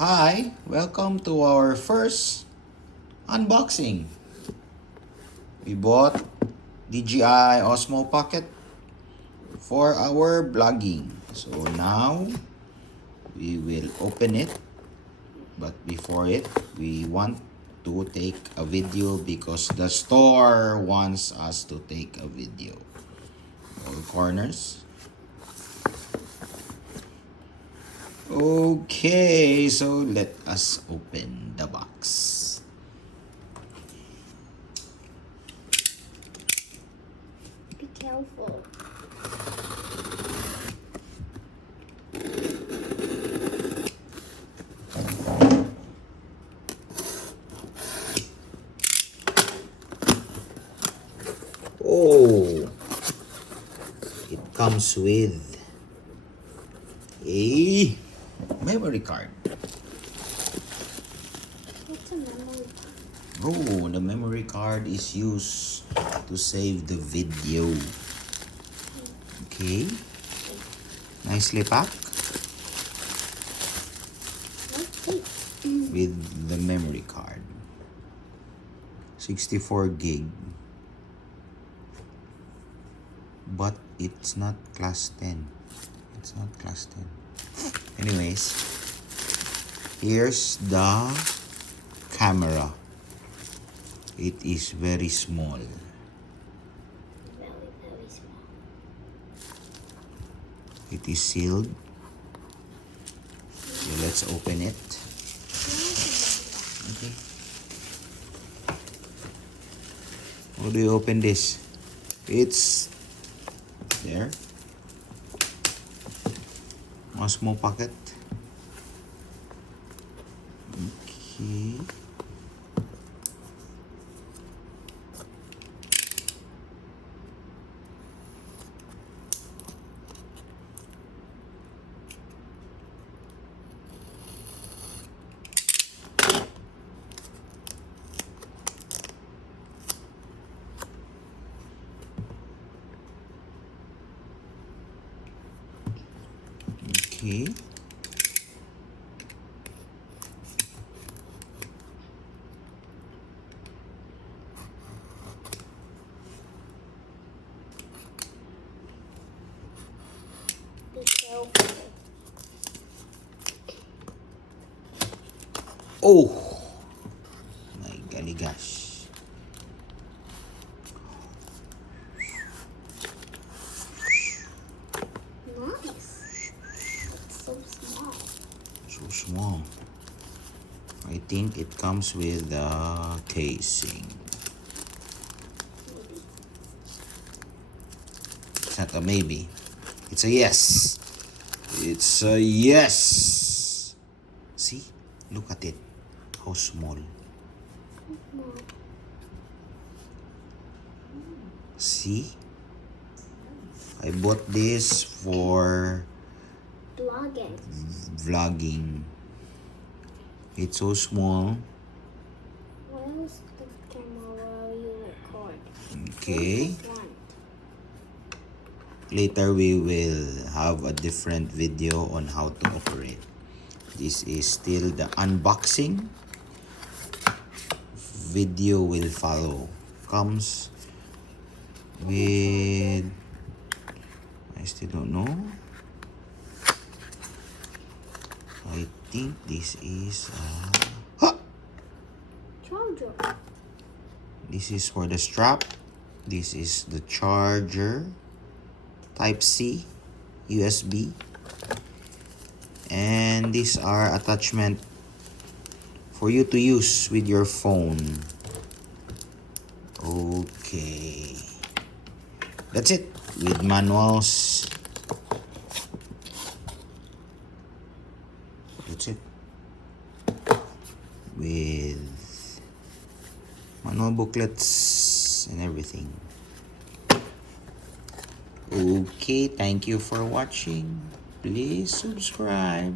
Hi, welcome to our first unboxing. We bought Dji Osmo Pocket for our vlogging. So now we will open it. But before it, we want to take a video because the store wants us to take a video. All corners. Okay, so let us open the box. Be careful. Oh, it comes with a memory card. What's a memory card? Oh, the memory card is used to save the video. Okay. Nicely packed with the memory card. 64 gig. But it's not class 10. It's not class 10. Anyways, here's the camera. It is very small. Very, very small. It is sealed. So let's open it. Okay. How do you open this? It's there. Osmo Pocket. Okay. Okay. Be careful. Oh my golly gosh. Nice. It's so small. So small. I think it comes with the casing. Maybe. It's not a maybe. It's a yes. It's a yes. See? Look at it. How small. Small. See? I bought this for Vlogging. vlogging. It's so small. Where's the camera where you record? Okay. This one. Later we will have a different video on how to operate. This is still the unboxing. Video will follow. Comes with, I still don't know. I think this is Charger. this is for the strap. This is the charger. Type C, USB. And these are attachment for you to use with your phone. Okay. That's it. With manuals. That's it. With manual booklets and everything. Okay, thank you for watching. Please subscribe.